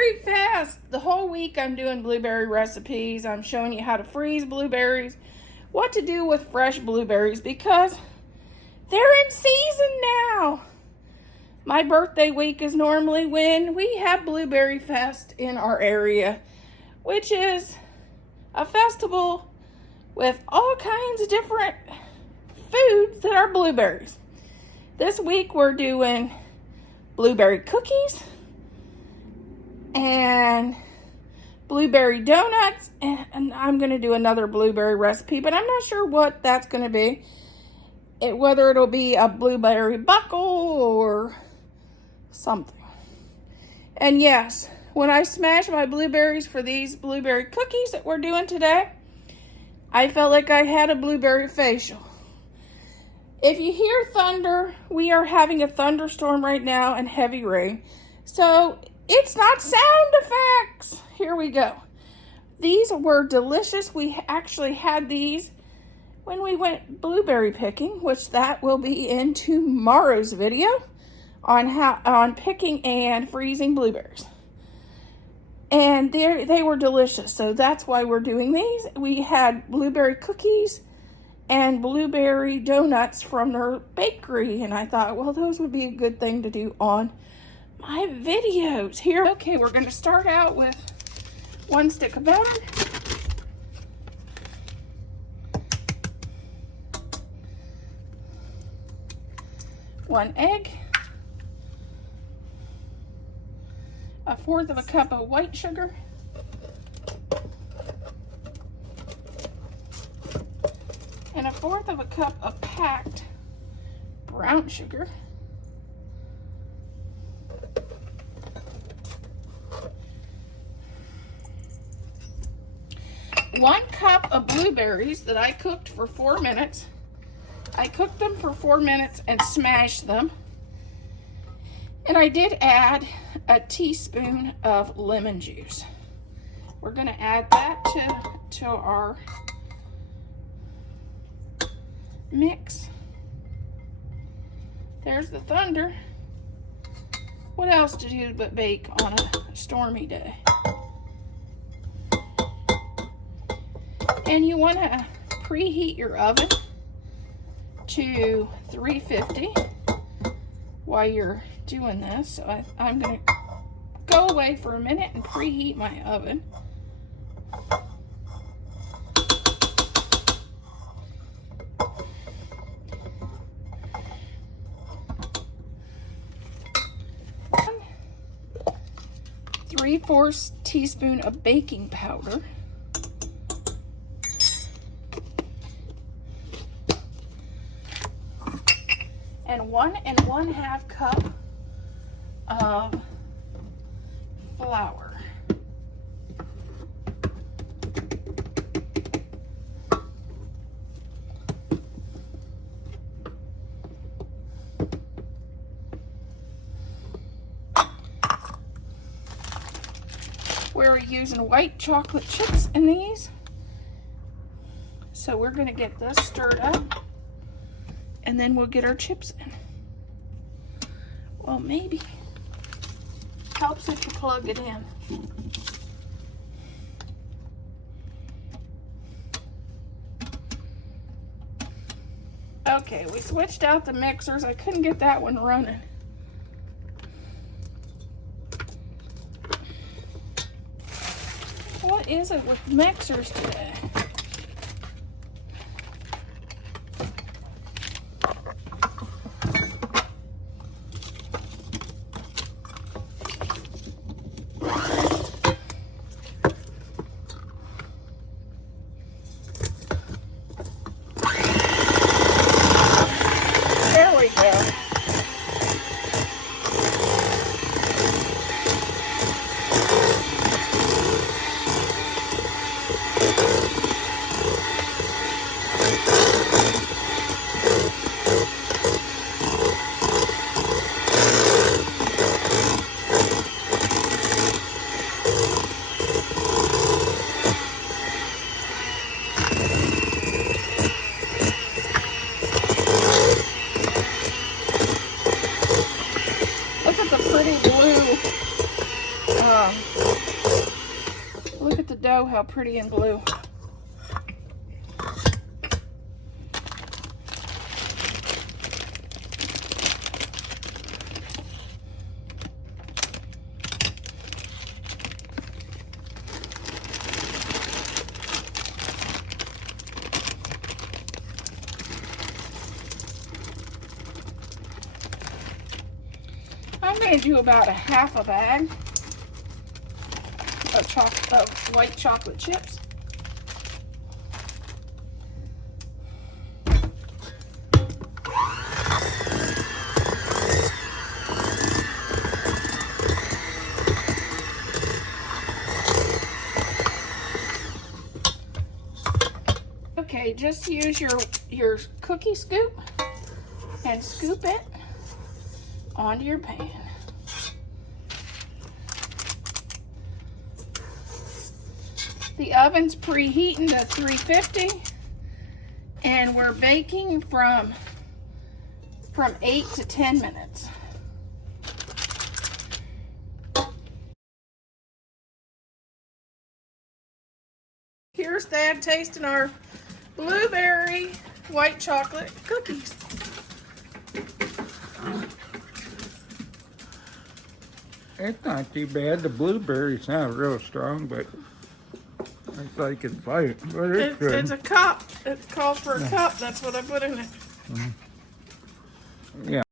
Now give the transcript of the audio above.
Blueberry Fest. The whole week I'm doing blueberry recipes. I'm showing you how to freeze blueberries, what to do with fresh blueberries because they're in season now. My birthday week is normally when we have Blueberry Fest in our area, which is a festival with all kinds of different foods that are blueberries. This week we're doing blueberry cookies and blueberry donuts, and I'm going to do another blueberry recipe, but I'm not sure what that's going to be. Whether it'll be a blueberry buckle or something. And yes, when I smashed my blueberries for these blueberry cookies that we're doing today, I felt like I had a blueberry facial. If you hear thunder, we are having a thunderstorm right now and heavy rain. So it's not sound effects. Here we go. These were delicious. We actually had these when we went blueberry picking, which that will be in tomorrow's video on picking and freezing blueberries. And they were delicious, so that's why we're doing these. We had blueberry cookies and blueberry donuts from their bakery, and I thought, well, those would be a good thing to do on my videos here. Okay, we're going to start out with 1 stick of butter, one egg, 1/4 cup of white sugar, and 1/4 cup of packed brown sugar. One cup of blueberries that I cooked for 4 minutes. I cooked them for 4 minutes and smashed them. And I did add a teaspoon of lemon juice. We're going to add that to our mix. There's the thunder. What else to do but bake on a stormy day? And you want to preheat your oven to 350 while you're doing this. So I'm going to go away for a minute and preheat my oven. Three-fourths teaspoon of baking powder. And 1 1/2 cup of flour. We're using white chocolate chips in these. So we're going to get this stirred up. And then we'll get our chips in. Well, maybe helps if you plug it in. Okay, we switched out the mixers. I couldn't get that one running. What is it with mixers today? dough, how pretty and blue. I'm going to do about a half a bag of white chocolate chips. Okay, just use your cookie scoop and scoop it onto your pan. The oven's preheating to 350 and we're baking from 8 to 10 minutes. Here's Thad tasting our blueberry white chocolate cookies. It's not too bad. The blueberry's not real strong, but I think it's light. But it's good. It's a cup. It calls for a cup. That's what I put in it. Yeah.